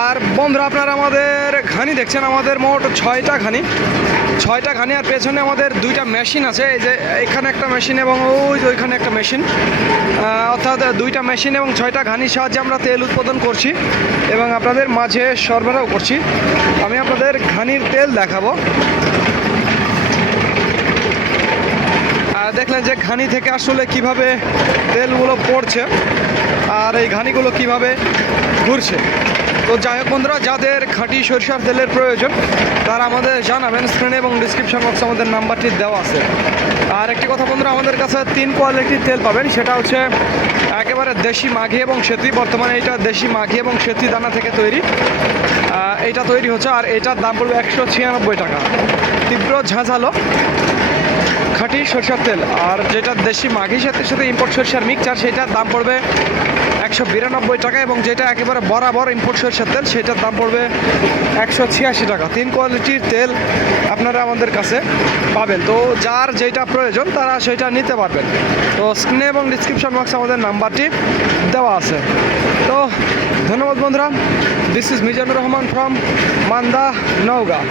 আর বন্ধুরা আপনারা আমাদের ঘানি দেখছেন, আমাদের মোট ছয়টা ঘানি আর পেছনে আমাদের দুইটা মেশিন আছে। এই যে এখানে একটা মেশিন এবং ওই যে ওইখানে একটা মেশিন, অর্থাৎ দুইটা মেশিন এবং ছয়টা ঘানির সাহায্যে আমরা তেল উৎপাদন করছি এবং আপনাদের মাঝে সরবরাহ করছি। আমি আপনাদের ঘানির তেল দেখাবো। দেখলেন যে ঘানি থেকে আসলে কিভাবে তেলগুলো পড়ছে আর এই ঘানিগুলো কিভাবে ঘুরছে। তো যাই হোক বন্ধুরা, যাদের খাঁটি সরিষার তেলের প্রয়োজন তারা আমাদের জানাবেন। স্ক্রিনে এবং ডিসক্রিপশন বক্সে আমাদের নাম্বারটি দেওয়া আছে। আর একটি কথা বন্ধুরা, আমাদের কাছে 3 কোয়ালিটির তেল পাবেন। সেটা হচ্ছে একেবারে দেশি মাঘি এবং সেতি। বর্তমানে এটা দেশি মাঘি এবং সেতি দানা থেকে তৈরি, এইটা তৈরি হচ্ছে। আর এটার দাম পড়বে 196 টাকা। তীব্র ঝাঁঝালো খাঁটি সরষের তেল। আর যেটা দেশি মাঘি সাথে সাথে ইম্পোর্ট সরষের মিক্সচার, সেটার দাম পড়বে 192 টাকা। এবং যেটা একেবারে বরাবর ইম্পোর্ট সরষের তেল, সেটার দাম পড়বে 186 টাকা। 3 কোয়ালিটির তেল আপনারা আমাদের কাছে পাবেন। তো যার যেটা প্রয়োজন তারা সেটা নিতে পারবেন। তো স্ক্রিনে এবং ডিসক্রিপশন বক্সে আমাদের নাম্বারটি দেওয়া আছে। তো ধন্যবাদ বন্ধুরা। This is Mizanur Rahman from Manda, Naogaon.